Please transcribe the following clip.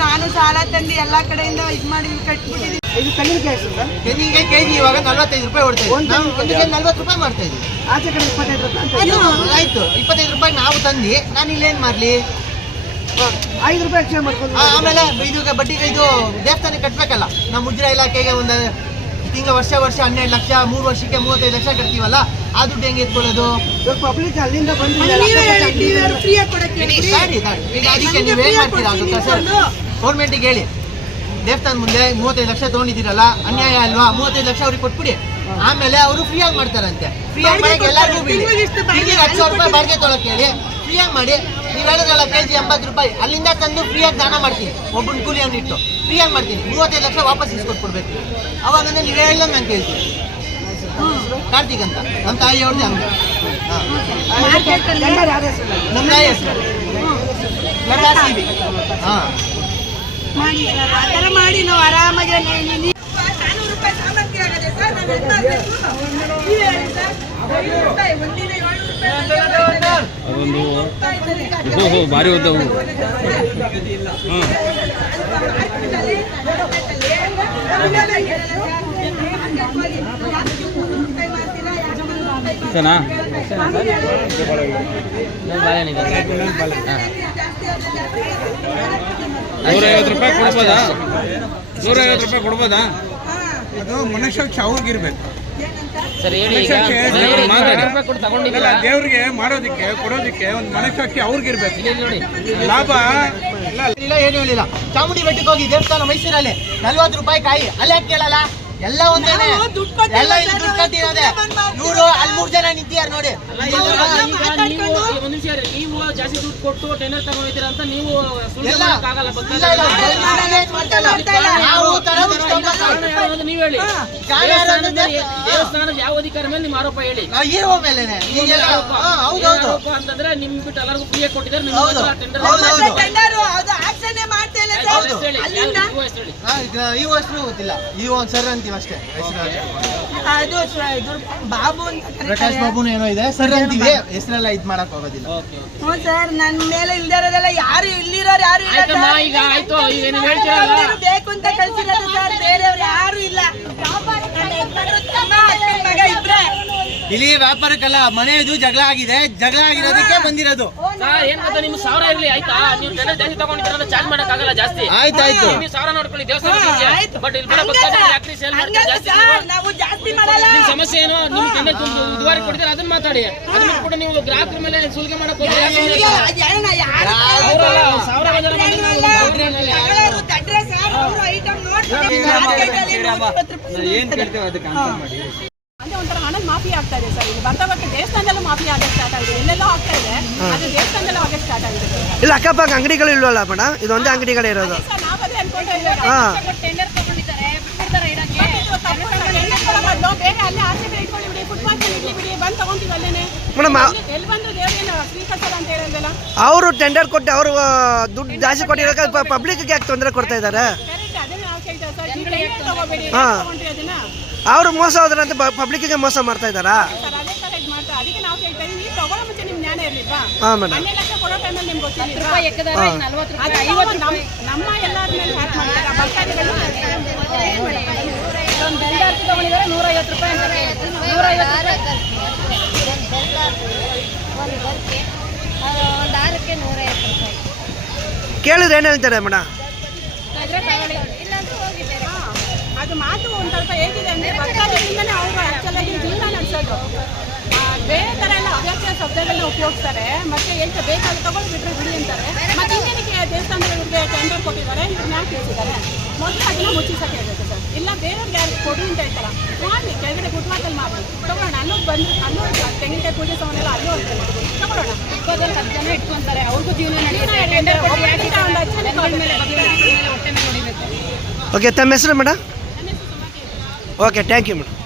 ನಾನು ಸಾಲ ತಂದು ಎಲ್ಲಾ ಕಡೆಯಿಂದ ಇದ್ ಮಾಡಿ ಕಟ್ಬಿಟ್ಟಿದ್ದೀನಿ ಇದು ತೆಂಗಿನಕಾಯಿ ಕೆ ಜಿ ಇವಾಗ ನಲ್ವತ್ತೈದು ರೂಪಾಯಿ ಹೊಡ್ತಾ ಒಂದು ನಾವು ನಲ್ವತ್ತು ರೂಪಾಯಿ ಮಾಡ್ತಾ ಇದ್ದೀವಿ ಆಚೆ ಕಡೆ ಇಪ್ಪತ್ತೈದು ರೂಪಾಯಿ. ಅದು ಆಯ್ತು. ಇಪ್ಪತ್ತೈದು ರೂಪಾಯಿ ನಾವು ತಂದು ನಾನು ಇಲ್ಲೇನ್ ಮಾಡ್ಲಿ? ಐದು ರೂಪಾಯಿ ಎಕ್ಸ್ಚೇಂಜ್ ಮಾಡ್ಕೊಂಡು ಆಮೇಲೆ ಇದು ಬಡ್ಡಿಗೆ ಇದು ದೇವಸ್ಥಾನಕ್ಕೆ ಕಟ್ಬೇಕಲ್ಲ. ನಮ್ಮ ಮುದ್ರಾ ಇಲಾಖೆಗೆ ಒಂದು ತಿಂಗಳ ವರ್ಷ ವರ್ಷ ಹನ್ನೆರಡು ಲಕ್ಷ ಮೂರು ವರ್ಷಕ್ಕೆ ಮೂವತ್ತೈದು ಲಕ್ಷ ಕಟ್ತೀವಲ್ಲ? ಆ ದುಡ್ಡು ಹೆಂಗೆ ಎತ್ಕೊಳ್ಳೋದು? ಪಬ್ಲಿಕ್ ಅಲ್ಲಿಂದ ಬಂದು ನೀವೇ ಹೇಳಿದ್ದೀವಿ ಫ್ರೀಯಾಗಿ ಕೊಡಕ್ಕೆ ಸರಿ ಸರಿ. ಈಗ ಅದಕ್ಕೆ ನೀವು ಏನ್ ಮಾಡ್ತೀರಾ? ಆಗುತ್ತಾ ಸರ್ ಗೌರ್ಮೆಂಟಿಗೆ ಹೇಳಿ. ದೇವಸ್ಥಾನ ಮುಂದೆ ಮೂವತ್ತೈದು ಲಕ್ಷ ತಗೊಂಡಿದ್ದೀರಲ್ಲ ಅನ್ಯಾಯ ಅಲ್ವಾ? ಮೂವತ್ತೈದು ಲಕ್ಷ ಅವ್ರಿಗೆ ಕೊಟ್ಬಿಡಿ. ಆಮೇಲೆ ಅವರು ಫ್ರೀಯಾಗಿ ಮಾಡ್ತಾರಂತೆ. ಫ್ರೀಯಾಗಿ ಮಾಡಿ ಎಲ್ಲರಿಗೂ. ಬಿಡಿ ತಿಂಗ್ಳಿಗೆ ಇಷ್ಟು ಹತ್ತು ಸಾವಿರ ರೂಪಾಯಿ ಬಾಡಿಗೆ ತೊಗೊಳಕ್ಕೆ ಹೇಳಿ. ಫ್ರೀಯಾಗಿ ಮಾಡಿ. ನೀವು ಹೇಳಿದ್ರಲ್ಲ ಕೆ ಜಿ ಎಂಬತ್ತು ರೂಪಾಯಿ. ಅಲ್ಲಿಂದ ತಂದು ಫ್ರೀಯಾಗಿ ದಾನ ಮಾಡ್ತೀನಿ. ಒಬ್ಬನ ಕೂಲಿ ಫ್ರೀ ಫ್ರೀಯಾಗಿ ಮಾಡ್ತೀನಿ. ಮೂವತ್ತೈದು ಲಕ್ಷ ವಾಪಸ್ ಇಸ್ಕೊಟ್ಬಿಡ್ಬೇಕು. ಅವಾಗ ಅಂದ್ರೆ ನೀವು ಹೇಳಲ್ಲ ನಾನು ಕೇಳ್ತೀನಿ. ಕಾರ್ತಿಕ್ ಅಂತ. ನಮ್ಮ ತಾಯಿ ಅವ್ರದ್ದು ಹಂಗೆ. ನಮ್ಮ ತಾಯಿ ಹೆಸರು ಹಾಂ. ಮಾಡಿ ಸರ್ ಆ ಥರ ಮಾಡಿ ನಾವು ಆರಾಮಾಗಿ ನಾನೂರು ರೂಪಾಯಿ ಆಗದೆ ಸರ್ ನಾವು ಎಂತ ಮಾಡ್ಬೇಕು? ನೀವೇ ಹೇಳಿ ಸರ್ ಐನೂರು ರೂಪಾಯಿ ಒಂದಿನ ಏಳ್ನೂರು ರೂಪಾಯಿ ಭಾರಿ ಉದ್ದವು ಸನಾ ನೂರೈವತ್ತು ರೂಪಾಯಿ ಕೊಡ್ಬೋದಾ? ನೂರೈವತ್ತು ರೂಪಾಯಿ ಕೊಡ್ಬೋದಾ? ಅದು ಮನುಷ್ಯಕ್ಕೆ ಅವ್ರಿಗಿರ್ಬೇಕು ದೇವ್ರಿಗೆ ಮಾಡೋದಿಕ್ಕೆ ಕೊಡೋದಿಕ್ಕೆ ಒಂದು ಮನಸ್ಸಾಕಿ ಅವ್ರಿಗಿರ್ಬೇಕು. ನೋಡಿ. ಲಾಭ? ಇಲ್ಲ ಏನು ಹೇಳಿಲ್ಲ ಚಾಮುಂಡಿ ಬೆಟ್ಟಕ್ಕೆ ಹೋಗಿ ದೇವಸ್ಥಾನ ಮೈಸೂರಲ್ಲಿ ನಲ್ವತ್ತು ರೂಪಾಯಿ ಕಾಯಿ. ಅಲ್ಲಿ ಯಾಕೆ ಕೇಳಲ್ಲ? ಎಲ್ಲ ಒಂದೇನೆ. ಎಲ್ಲ ದುಡ್ಡು ಕಟ್ಟಿರೋದೆ. ಇವರು ಅಲ್ಲಿ ಮೂರ್ ಜನ ನಿಂತಿದ್ದಾರೆ ನೋಡಿ. ನೀವು ಜಾಸ್ತಿ ದುಡ್ಡು ಕೊಟ್ಟು ಟೆಂಡರ್ ತಗೊಂಡಿದ್ದೀರ ಅಂತ ನೀವು ಎಲ್ಲ. ಹೇಳಿ. ದೇವಸ್ಥಾನದ ಮೇಲೆ- ಯಾವ ಅಧಿಕಾರ ಮೇಲೆ ನಿಮ್ಮ ಆರೋಪ ಹೇಳಿ. ನಾವು ಹೀರೋ ಆರೋಪ. ಅಂತಂದ್ರೆ ನಿಮ್ ಬಿಟ್ಟು ಎಲ್ಲರಿಗೂ ಫ್ರೀ ಕೊಟ್ಟಿದ್ದಾರೆ. ಟೆಂಡರ್ ಇವು ಹೆಸರು ಗೊತ್ತಿಲ್ಲ ಇವು ಒಂದ್ ಸರ್ ಅಂತೀವಿ ಅಷ್ಟೇ. ಬಾಬು ಪ್ರಕಾಶ್ ಬಾಬುನು ಏನೋ ಇದೆ. ಸರ್ ಅಂತೀವಿ. ಹೆಸರೆಲ್ಲ ಇದ್ ಮಾಡಕ್ ಹೋಗೋದಿಲ್ಲ ಓಕೆ ಓಕೆ ಹ್ಞೂ ಸರ್ ನನ್ ಮೇಲೆ ಇಲ್ದಿರೋದೆಲ್ಲ ಯಾರು ಇಲ್ಲಿರೋರು ಯಾರು ಇಲ್ಲ ಆಯ್ತಮ್ಮ ಸರ್. ಈಗ ಆಯ್ತು ಈಗ ನೀವು ಹೇಳ್ತೀರಲ್ಲ ಬೇಕು ಅಂತ ಕಳ್ಸಿರೋದು ಸರ್ ಬೇರೆಯವ್ರು ಯಾರು ಇಲ್ಲ. ಇಲ್ಲಿ ವ್ಯಾಪಾರಕ್ಕಲ್ಲ ಮನೆಯದು ಜಗಳ ಆಗಿದೆ. ಜಗಳ ಆಗಿರೋದಕ್ಕೆ ಬಂದಿರೋದು. ಸರ್ ಏನ್ ಗೊತ್ತಾ ನಿಮ್ಗೆ ಸಾವಿರ ಇರ್ಲಿ ಆಯ್ತಾ? ನೀವು ಜಾಸ್ತಿ ತಗೊಂಡಿದ್ದೀರ ಚಾರ್ಜ್ ಮಾಡಕ್ ಆಗಲ್ಲ ಜಾಸ್ತಿ ಆಯ್ತಾಯ್ತು ನೀವು ಸಾವಿರ ನೋಡ್ಕೊಳ್ಳಿ ಹಾ, ದೇವಸ್ಥಾನ ಆಯ್ತು. ಬಟ್ ಇಲ್ಲಿ ಬರೋ ಹಂಗಲ್ಲ. ಫ್ಯಾಕ್ಟ್ರಿ ಸೇಲ್ ಮಾಡ್ತಾರೆ ಜಾಸ್ತಿ ಸರ್, ನಾವು. ಜಾಸ್ತಿ ಮಾಡಲ್ಲ. ನಿಮ್ ಸಮಸ್ಯೆ ಏನು? ನಿಮ್ ಟೆಂಡರ್ ದುಬಾರಿ ಕೊಟ್ಟಿದ್ದಾರೆ ಅದನ್ನ ಮಾತಾಡಿ. ಅದನ್ನ ಕೂಡ ನೀವು ಗ್ರಾಹಕರ ಮೇಲೆ ಸುಲಿಗೆ ಮಾಡಕ್ ಸಾವಿರ ಜನ ಮಂದಿ ನಾವು ಗೌಡ್ರಿ ಅಂತೇಳಿ. ತಗೊಳ್ಳೋರು ಒಂಥರ ಹಣದ ಮಾಫಿ ಆಗ್ತಾ ಇದೆ ಸರ್. ಇಲ್ಲಿ ಬರ್ತಾ ಬರ್ತಾ ದೇವಸ್ಥಾನದಲ್ಲೂ ಮಾಫಿ ಆಗಕ್ಕೆ ಸ್ಟಾರ್ಟ್ ಆಗಿದೆ. ಎಲ್ಲೆಲ್ಲೋ ಆಗ್ತಾ ಇದೆ ಅದು ದೇವಸ್ಥಾನದಲ್ಲೂ ಆಗಕ್ಕೆ ಸ್ಟಾರ್ಟ್ ಆಗಿದೆ. ಇಲ್ಲ ಅಕ್ಕಪಕ್ಕ ಅಂಗಡಿಗಳು ಇಲ್ವಲ್ಲ ಮೇಡಮ್ ಇದು ಒಂದೇ ಅಂಗಡಿಗಳೇ ಇರೋದು. ಸರ್ ನಾವದೇ ಅನ್ಕೊಂಡ್ರೆ ಇವಾಗ ಹಾ. ಟೆಂಡರ್ ತಗೊಂಡಿದ್ದಾರೆ ಬಿಟ್ಬಿಡ್ತಾರೆ ಇಡಕ್ಕೆ ಟೆಂಡರ್ ಕೊಡೋ ಬದಲು ಬೇರೆ ಅಲ್ಲೇ ಆಚೆ ಕಡೆ ಇಟ್ಕೊಳ್ಳಿ ಬಿಡಿ ಫುಟ್ಪಾತ್ ಇಡ್ಲಿ ಬಿಡಿ ಬಂದು ತಗೊಂತೀವಿ ಅಲ್ಲೇನೆ. ಮೇಡಮ್ ಎಲ್ಲಿ ಬಂದ್ರು ದೇವ್ರೇನು ಸ್ವೀಕರಿಸಲ್ಲ ಅಂತ ಹೇಳಿದ್ರಲ್ಲ ಅವರು ಟೆಂಡರ್ ಕೊಟ್ಟು ಅವರು ದುಡ್ಡು ಜಾಸ್ತಿ ಕೊಟ್ಟಿರೋಕೆ ಪಬ್ಲಿಕ್ಗೆ ಯಾಕೆ ತೊಂದರೆ ಕೊಡ್ತಾ ಇದ್ದಾರೆ? ಕರೆಕ್ಟ್ ಅದನ್ನ ನಾವು ಕೇಳ್ತೇವೆ ಸರ್. ಟೆಂಡರ್ ತಗೋಬೇಡಿ? ಹಾ. ತಗೊಂಡ್ರಿ? ಅದನ್ನ ಅವರು ಮೋಸ ಹೋದ್ರೆ ಅಂತ ಪಬ್ಲಿಕ್ಗೆ ಮೋಸ ಮಾಡ್ತಾ ಇದ್ದಾರಾ? ಸರ್ ಅದೇ ತರ ಇದು ಮಾಡ್ತಾ ಅದಕ್ಕೆ ನಾವು ಕೇಳ್ತಾ ಇದೀವಿ ನೀವು ತಗೊಳ್ಳೋ ಮುಂಚೆ ನಿಮ್ ಜ್ಞಾನ ಇರ್ಲಿಲ್ವಾ? ಹಾಂ ಮೇಡಮ್ ಹನ್ನೆರಡು ಲಕ್ಷ ಕೊಡೋ ಟೈಮಲ್ಲಿ ನಿಮ್ಗೆ ಗೊತ್ತಿಲ್ಲ ಹಾಂ. ಅದು ನಮ್ಮ ನಮ್ಮ ಎಲ್ಲರ ಮೇಲೆ ಹ್ಯಾಕ್ ಮಾಡ್ತಾರೆ. ಭಕ್ತಾದಿಗಳು ನೂರೈವತ್ತು ರೂಪಾಯಿ ಅಂತಾರೆ ನೂರೈವತ್ತು ಒಂದು ಆರಕ್ಕೆ ನೂರೈವತ್ತು ರೂಪಾಯಿ. ಕೇಳಿದ್ರೆ ಏನು ಹೇಳ್ತಾರೆ ಮೇಡಮ್? ಇಲ್ಲಾಂದ್ರೆ ಹೋಗಿದ್ದಾರೆ. ಹಾ, ಅದು ಮಾತು ಸ್ವಲ್ಪ ಹೇಗಿದೆ ಅಂದ್ರೆ ಭಕ್ತಾದಿಗಳಿಂದನೇ ಅವರು ಆಕ್ಚುಲಾಗಿ ಜೀವನ ನಡೆಸೋದು ಆ, ಬೇರೆ ಥರ ಎಲ್ಲ ಅಭ್ಯಾಸ ಶಬ್ದಗಳನ್ನ ಉಪಯೋಗಿಸ್ತಾರೆ. ಮತ್ತೆ ಎಷ್ಟು ಬೇಕಾದ್ರೆ ತಗೊಂಡು ಬಿಟ್ಟರೆ ಬಿಡಿ ಅಂತಾರೆ. ಮತ್ತೆ ಇನ್ನೇನಕ್ಕೆ ದೇವಸ್ಥಾನಗಳಿಗೆ ಟೆಂಡರ್ ಕೊಟ್ಟಿದ್ದಾರೆ? ಇವ್ರನ್ನ ಯಾಕೆ ತಿಳಿಸಿದ್ದಾರೆ ಮೊದಲು ಅದನ್ನ ಮುಚ್ಚಿಸಕ್ಕೆ ಹೇಳ್ಬೇಕು ಸರ್. ಇಲ್ಲ ಬೇರೆಯವ್ರಿಗೆ ಯಾರು ಕೊಡಿ ಅಂತ ಹೇಳ್ತಾರ? ಮಾಡಿ ಕೆಳಗಡೆ ಗುಡ್ಮಾತಲ್ಲಿ ಮಾಡಿ ತಗೊಳ್ಳೋಣ ಅಲ್ಲೂ ಬಂದು ಅಲ್ಲೂ ತೆಂಗಿನಕಾಯಿ ಪೂಜೆ ಸಾಮಾನೆಲ್ಲ ಅಲ್ಲೂ ಹೋಗ್ತಾರೆ ತಗೊಳ್ಳೋಣ. ಇಪ್ಪತ್ತಲ್ಲಿ ಹತ್ತು ಜನ ಇಟ್ಕೊಂತಾರೆ. ಅವ್ರಿಗೂ ಜೀವನ ನಡೆಯುತ್ತೆ. ಒಂದು ಹತ್ತು ಜನ ಹೊಟ್ಟೆ ಮೇಲೆ ಹೊಡಿಬೇಕು. ಓಕೆ ತಮ್ಮ ಹೆಸರು madam? Okay thank you madam